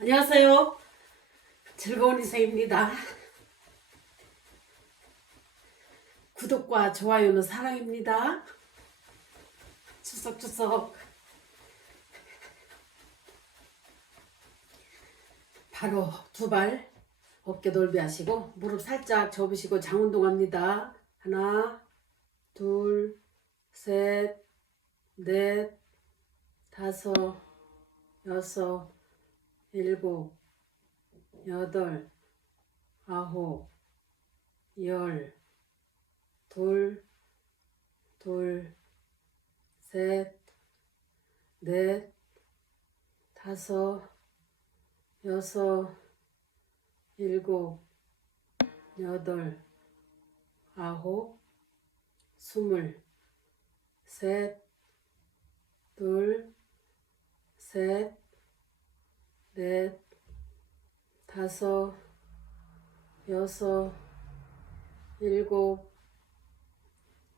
안녕하세요. 즐거운 이세입니다. 구독과 좋아요는 사랑입니다. 추석추석. 바로 두 발 어깨 넓이 하시고 무릎 살짝 접으시고 장 운동 합니다. 하나, 둘, 셋, 넷, 다섯, 여섯, 일곱, 여덟, 아홉, 열, 둘, 둘, 셋, 넷, 다섯, 여섯, 일곱, 여덟, 아홉, 스물, 셋, 둘, 셋, 넷, 다섯, 여섯, 일곱,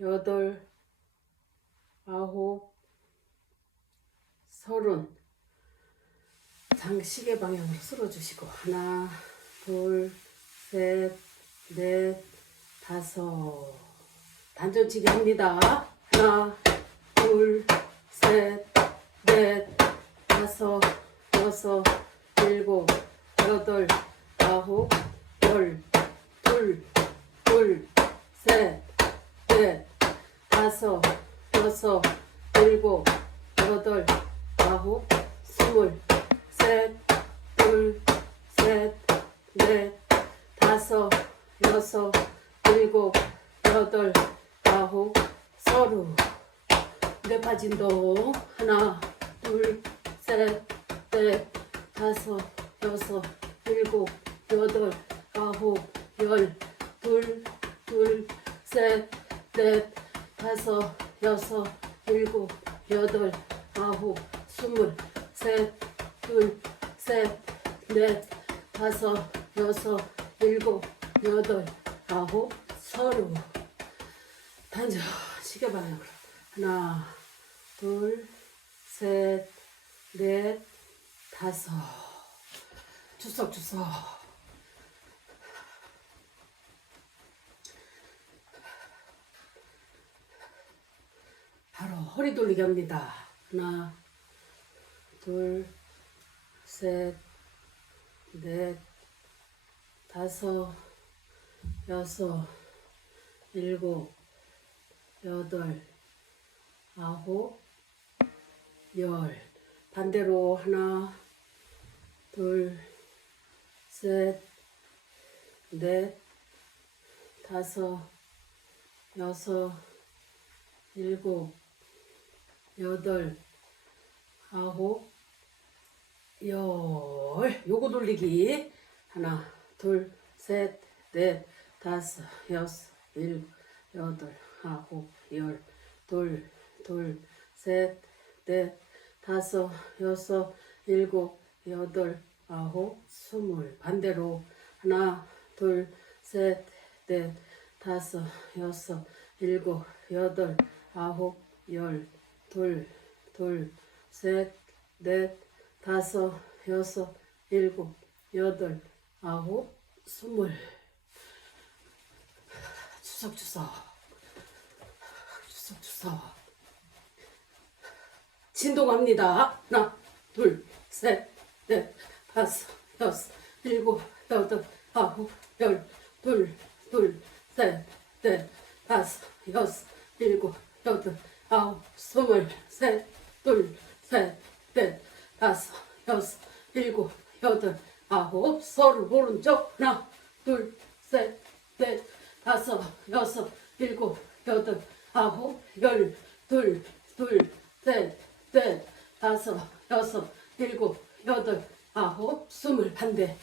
여덟, 아홉, 서른. 장 시계 방향으로 쓸어주시고 하나, 둘, 셋, 넷, 다섯. 단전치기 합니다. 하나, 둘, 셋, 넷, 다섯, 여섯, 일곱, 여덟, 아홉, 열, 둘, 둘, 셋, 넷, 다섯, 여섯, 일곱, 여덟, 아홉, 스물, 셋, 둘, 셋, 넷, 다섯, 여섯, 일곱, 여덟, 아홉, 서른. 내 빠진도 하나, 둘, 셋, 넷, 다섯, 여섯, 일곱, 여덟, 아홉, 열, 둘, 둘, 셋, 넷, 다섯, 여섯, 일곱, 여덟, 아홉, 스물, 셋, 둘, 셋, 넷, 다섯, 여섯, 일곱, 여덟, 아홉, 서른. 시계 방향으로 하나, 둘, 셋, 넷, 다섯. 주석주석. 바로 허리 돌리기 합니다. 하나, 둘, 셋, 넷, 다섯, 여섯, 일곱, 여덟, 아홉, 열. 반대로 하나, 둘, 셋, 넷, 다섯, 여섯, 일곱, 여덟, 아홉, 열. 요거 돌리기. 하나, 둘, 셋, 넷, 다섯, 여섯, 일곱, 여덟, 아홉, 열. 둘, 둘, 셋, 넷, 다섯, 여섯, 일곱, 여덟, 아홉, 스물. 반대로 하나, 둘, 셋, 넷, 다섯, 여섯, 일곱, 여덟, 아홉, 열. 둘, 둘, 셋, 넷, 다섯, 여섯, 일곱, 여덟, 아홉, 스물. 추석 추석. 추석 추석. 진동합니다. 하나, 둘, 셋, 넷, 다섯, 여섯, 일곱, 여덟, 아홉, 열, 둘, 둘, 셋, 넷, 다섯, 여섯, 일곱, 여덟, 아홉, 스물, 셋, 둘, 셋, 넷, 다섯, 여섯, 일곱, 여덟, 아홉, 서른, 오른쪽, 하나, 둘, 셋, 넷, 다섯, 여섯, 일곱, 여덟, 아홉, 열, 둘, 둘, 셋, 넷, 다섯, 여섯, 일곱, 여덟, 아홉, 스물 반대.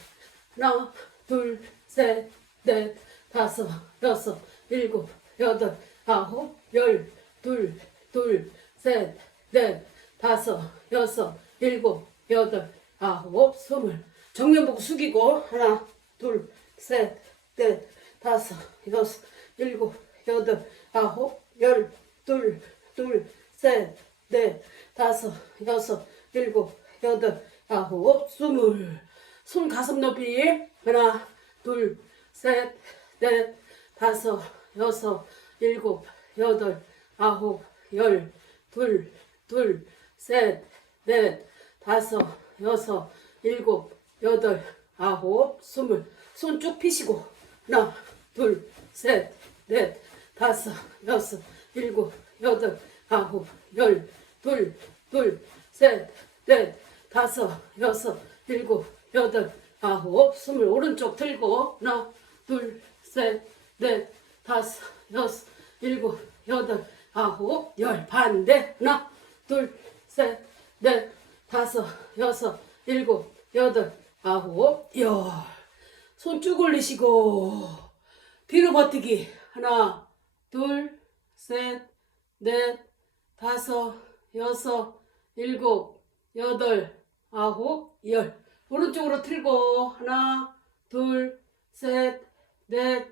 하나, 둘, 셋, 넷, 다섯, 여섯, 일곱, 여덟, 아홉, 열, 둘, 둘, 셋, 넷, 다섯, 여섯, 일곱, 여덟, 아홉, 스물. 정면 보고 숙이고 하나, 둘, 셋, 넷, 다섯, 여섯, 일곱, 여덟, 아홉, 열, 둘, 둘, 셋, 넷, 다섯, 여섯, 일곱, 여덟, 아홉, 스물. 손 가슴 높이. 하나, 둘, 셋, 넷, 다섯, 여섯, 일곱, 여덟, 아홉, 열, 둘, 둘, 셋, 넷, 다섯, 여섯, 일곱, 여덟, 아홉, 스물. 손쭉 펴시고. 하나, 둘, 셋, 넷, 다섯, 여섯, 일곱, 여덟, 아홉, 열, 둘, 둘, 셋, 넷, 다섯, 여섯, 일곱, 여덟, 아홉, 스물. 오른쪽 들고. 하나, 둘, 셋, 넷, 다섯, 여섯, 일곱, 여덟, 아홉, 열. 반대. 하나, 둘, 셋, 넷, 다섯, 여섯, 일곱, 여덟, 아홉, 열. 손 쭉 올리시고 뒤로 버티기 하나 둘 셋 넷 다섯 여섯 일곱 여덟 아홉 열 오른쪽으로 틀고 하나 둘 셋 넷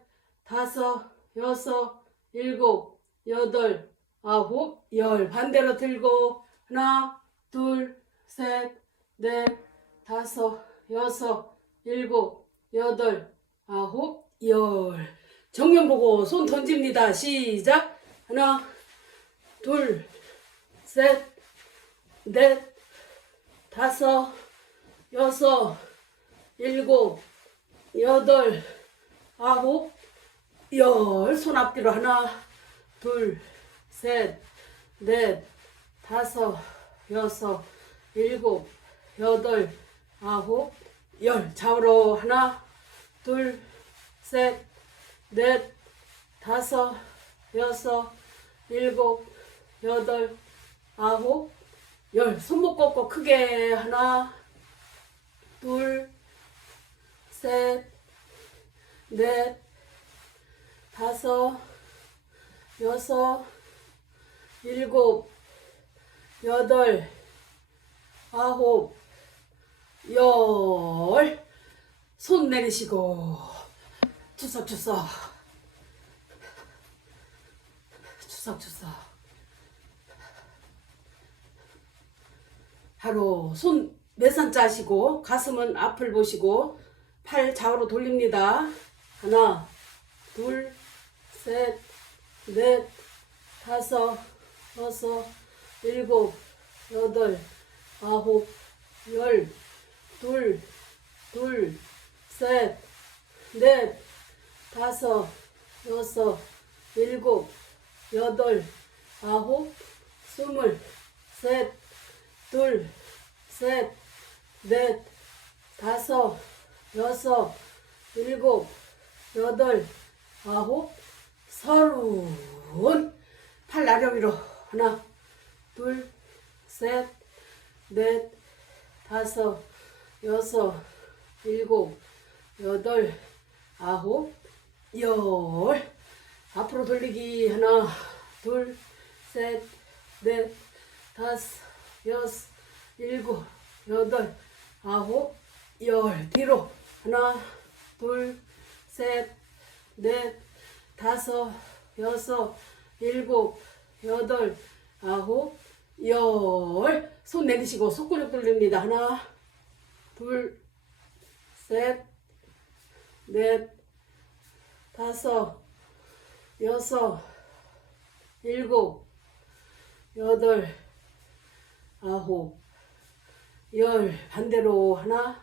다섯 여섯 일곱 여덟 아홉 열 반대로 들고 하나 둘 셋 넷 다섯 여섯 일곱 여덟, 아홉, 열. 정면 보고 손 던집니다. 시작. 하나, 둘, 셋, 넷, 다섯, 여섯, 일곱, 여덟, 아홉, 열. 손 앞뒤로 하나, 둘, 셋, 넷, 다섯, 여섯, 일곱, 여덟, 아홉, 열. 좌우로 하나, 둘, 셋, 넷, 다섯, 여섯, 일곱, 여덟, 아홉, 열. 손목 꺾고 크게 하나, 둘, 셋, 넷, 다섯, 여섯, 일곱, 여덟, 아홉, 열. 손 내리시고 추석추석 추석추석 바로 손 매산 짜시고 가슴은 앞을 보시고 팔 좌우로 돌립니다. 하나 둘 셋 넷 다섯 여섯 일곱 여덟 아홉 열 둘 둘, 셋, 넷, 다섯, 여섯, 일곱, 여덟, 아홉, 스물, 셋, 둘, 셋, 넷, 다섯, 여섯, 일곱, 여덟, 아홉, 서른. 팔 나려 위로. 하나, 둘, 셋, 넷, 다섯, 여섯, 일곱, 여덟, 아홉, 열. 앞으로 돌리기 하나, 둘, 셋, 넷, 다섯, 여섯, 일곱, 여덟, 아홉, 열. 뒤로 하나, 둘, 셋, 넷, 다섯, 여섯, 일곱, 여덟, 아홉, 열. 손 내리시고 속구력 돌립니다. 하나, 둘, 셋, 넷, 다섯, 여섯, 일곱, 여덟, 아홉, 열. 반대로 하나,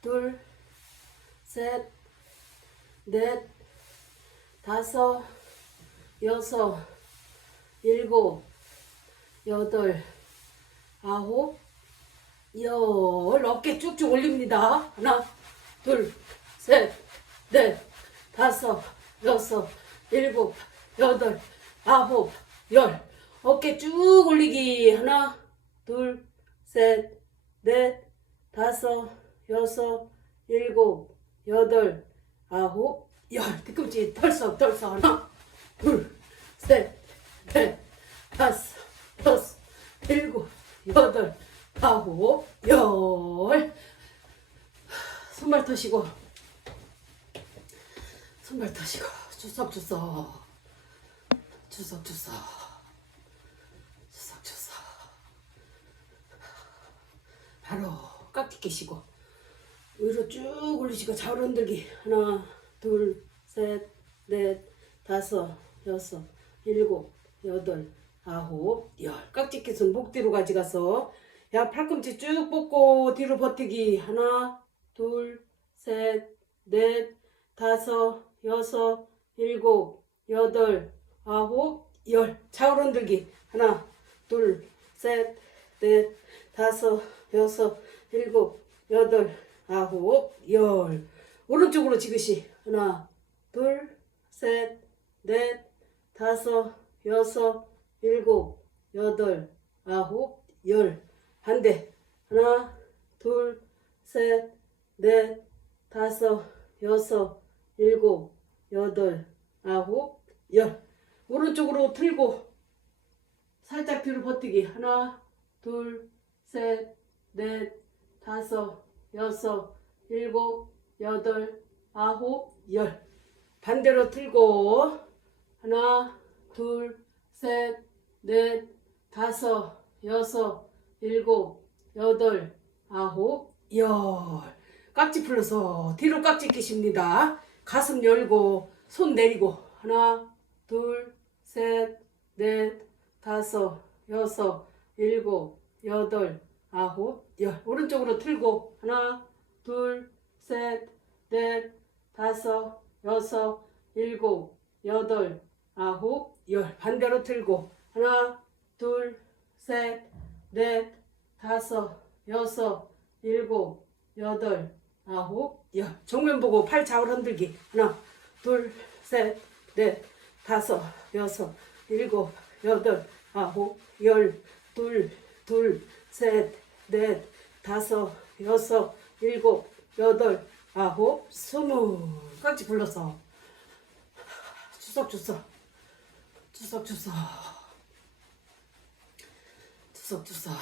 둘, 셋, 넷, 다섯, 여섯, 일곱, 여덟, 아홉, 열 어깨 쭉쭉 올립니다. 하나, 둘, 셋, 넷, 다섯, 여섯, 일곱, 여덟, 아홉, 열. 어깨 쭉 올리기. 하나, 둘, 셋, 넷, 다섯, 여섯, 일곱, 여덟, 아홉, 열. 뒤꿈치 털썩 털썩. 하나, 둘, 셋, 넷, 다섯, 여섯, 일곱, 여덟, 아홉, 열. 손발 터시고, 손발 터시고, 주석주석, 주석주석, 주석주석. 바로 깍지 끼시고. 위로 쭉 올리시고 좌우로 흔들기. 하나 둘셋넷 다섯 여섯 일곱 여덟 아홉 열. 깍지 끼선 목 뒤로 가져가서 야 팔꿈치 쭉 뻗고 뒤로 버티기. 하나 둘셋넷 다섯 여섯 일곱 여덟 아홉 열. 좌우로 흔들기. 하나 둘셋넷 다섯 여섯 일곱 여덟 아홉 열. 오른쪽으로 지그시. 하나 둘 셋 넷 다섯 여섯 일곱 여덟 아홉 열. 반대. 하나 둘 셋 넷 다섯 여섯 일곱 여덟 아홉 열. 오른쪽으로 틀고 살짝 뒤로 버티기. 하나 둘 셋 넷 다섯 여섯 일곱 여덟 아홉 열. 반대로 틀고. 하나 둘 셋 넷 다섯 여섯 일곱 여덟 아홉 열. 깍지 풀러서 뒤로 깍지 끼십니다. 가슴 열고 손 내리고. 하나 둘 셋 넷 다섯 여섯 일곱 여덟 아홉 열 오른쪽으로 틀고 하나 둘셋넷 다섯 여섯 일곱 여덟 아홉 열. 반대로 틀고 하나 둘셋넷 다섯 여섯 일곱 여덟 아홉 열. 정면 보고 팔 좌우로 흔들기. 하나 둘셋넷 다섯 여섯 일곱 여덟 아홉 열둘둘셋넷 다섯 여섯 일곱 여덟 아홉 스물 깍지 불러서. 추석추석. 추석추석. 추석추석.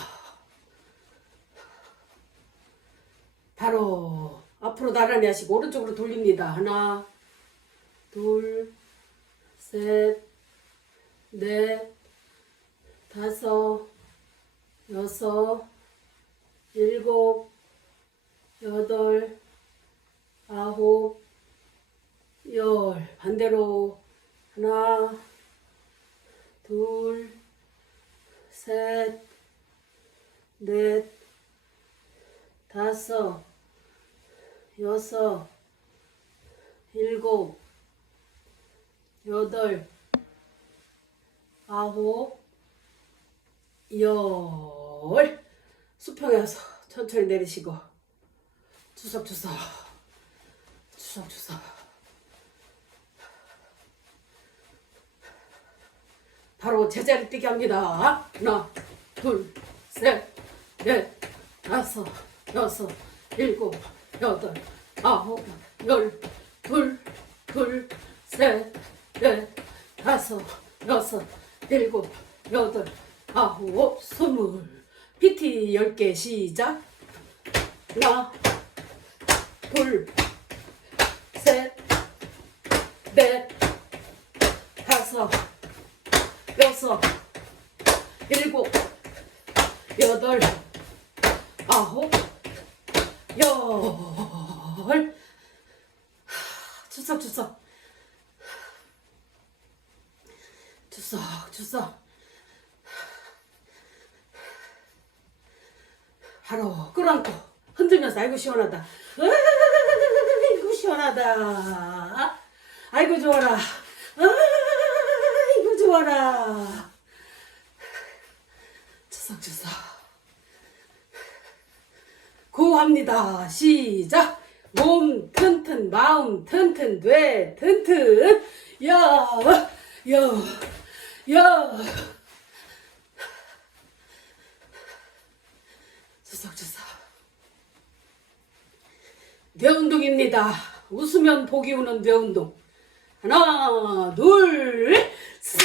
바로 앞으로 나란히 하시고 오른쪽으로 돌립니다. 하나 둘 셋 넷 다섯 여섯 일곱 여덟 아홉 열. 반대로 하나 둘 셋 넷 다섯 여섯 일곱 여덟 아홉 열 수평에 와서 천천히 내리시고 추석추석 추석추석. 바로 제자리 뛰기 합니다. 하나 둘셋넷 다섯 여섯 일곱 여덟 아홉 열둘둘셋넷 다섯 여섯 일곱 여덟 아홉 스물 PT 10개 시작. 하나 둘셋 넷 다섯 여섯 일곱 여덟 아홉 열. 추석 추석. 추석 추석 바로 끌어안고 흔들면서 아이고 시원하다 아이고 시원하다 아이고 좋아라 아이고 좋아라 추석 추석 고합니다. 시작. 몸 튼튼, 마음 튼튼, 뇌 튼튼. 야. 주석주석. 뇌 운동입니다. 웃으면 복이 오는 뇌 운동. 하나, 둘, 셋.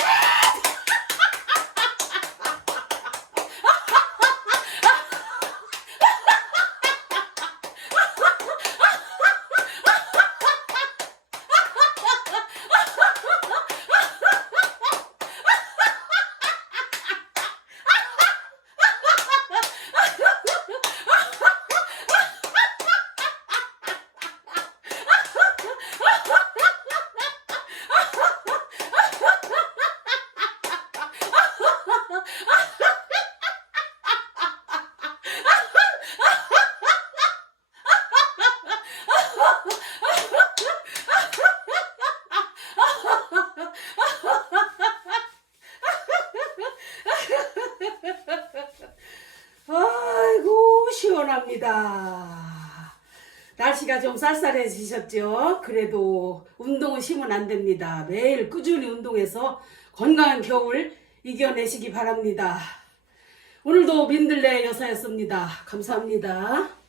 바랍니다. 날씨가 좀 쌀쌀해지셨죠? 그래도 운동은 쉬면 안 됩니다. 매일 꾸준히 운동해서 건강한 겨울 이겨내시기 바랍니다. 오늘도 민들레 여사였습니다. 감사합니다.